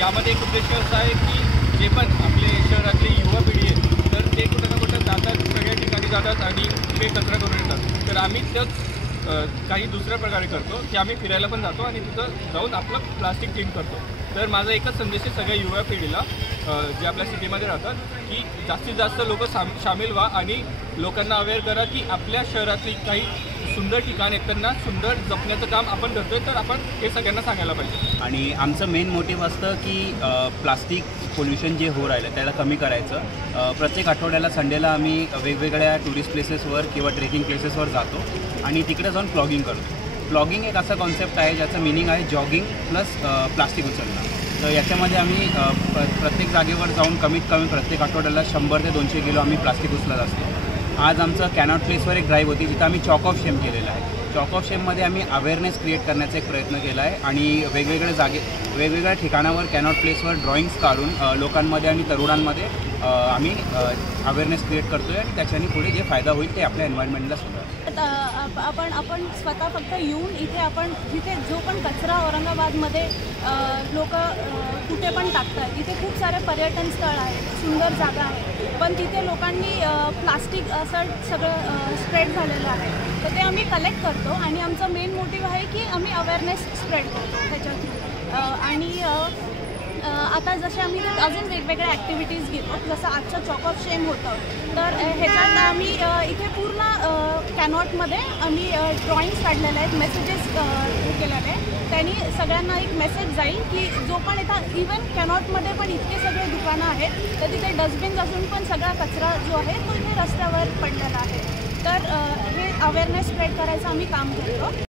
यामध्ये एक उद्देश असा आहे की जे पण आपले शहरातली युवा पिढी आहे तर ते कुठं ना कुठं जातात, सगळ्या ठिकाणी जातात आणि तिथे कचरा करून येतात. तर आम्ही त्याच काही दुसऱ्या प्रकारे करतो की आम्ही फिरायला पण जातो आणि तिथं जाऊन आपलं प्लास्टिक क्लीन करतो. तर माझा एकच संदेश आहे सगळ्या युवा पिढीला जे आपल्या सिटीमध्ये राहतात की जास्तीत जास्त लोक सामील व्हा आणि लोकांना अवेअर करा की आपल्या शहरातली काही सुंदर ठिकाण आहेत त्यांना सुंदर जपण्याचं काम आपण करतोय, तर आपण हे सगळ्यांना सांगायला पाहिजे. आणि आमचं मेन मोटिव्ह असतं की प्लास्टिक पोल्युशन जे हो राहिलं त्याला कमी करायचं. प्रत्येक आठवड्याला संडेला आम्ही वेगवेगळ्या टुरिस्ट प्लेसेसवर किंवा ट्रेकिंग प्लेसेसवर जातो आणि तिकडे जाऊन प्लॉगिंग करतो. प्लॉगिंग एक असा कॉन्सेप्ट आहे ज्याचं मिनिंग आहे जॉगिंग प्लस प्लास्टिक उचलणं. तर याच्यामध्ये आम्ही प्रत्येक जागेवर जाऊन कमीत कमी प्रत्येक आठवड्याला 100 ते 200 किलो आम्ही प्लास्टिक उचलत असतो. आज आमचं कॅनॉट प्लेसवर एक ड्राईव्ह होती जिथं आम्ही चॉक ऑफ शेम केलेलं आहे. चॉक ऑफ शेममध्ये आम्ही अवेअरनेस क्रिएट करण्याचा एक प्रयत्न केला आहे आणि वेगवेगळ्या ठिकाणावर कॅनॉट प्लेसवर ड्रॉइंग्स काढून लोकांमध्ये आणि तरुणांमध्ये आम्ही अवेअरनेस क्रिएट करतो आहे आणि त्याच्याने पुढे जे फायदा होईल ते आपल्या एन्व्हायरमेंटला सुद्धा. आपण स्वतः फक्त येऊन इथे आपण जिथे जो पण कचरा औरंगाबादमध्ये लोक कुठे पण टाकतात, इथे खूप सारे पर्यटन स्थळ आहेत, सुंदर जागा आहे, पण तिथे लोकांनी प्लास्टिक असं सगळं स्प्रेड झालेलं आहे. तर ते आम्ही कलेक्ट करतो आणि आमचा मेन मोटिव्ह आहे की आम्ही अवेअरनेस स्प्रेड करतो त्याच्यातून. आणि आता जसे आम्ही अजून वेगवेगळ्या ॲक्टिव्हिटीज घेतो, जसं आजचं चॉक ऑफ शेम होतं, तर ह्याच्यात आम्ही इथे पूर्ण कॅनॉटमध्ये आम्ही ड्रॉइंग्स काढलेले आहेत, मेसेजेस केलेले आहे. त्यांनी सगळ्यांना एक मेसेज जाईल की जो पण इथं इवन कॅनॉटमध्ये पण इतके सगळे दुकानं आहेत तर तिथे डस्टबिन्स असून पण सगळा कचरा जो आहे तो इथे रस्त्यावर पडलेला आहे. तर हे अवेअरनेस स्प्रेड करायचं आम्ही काम करतो.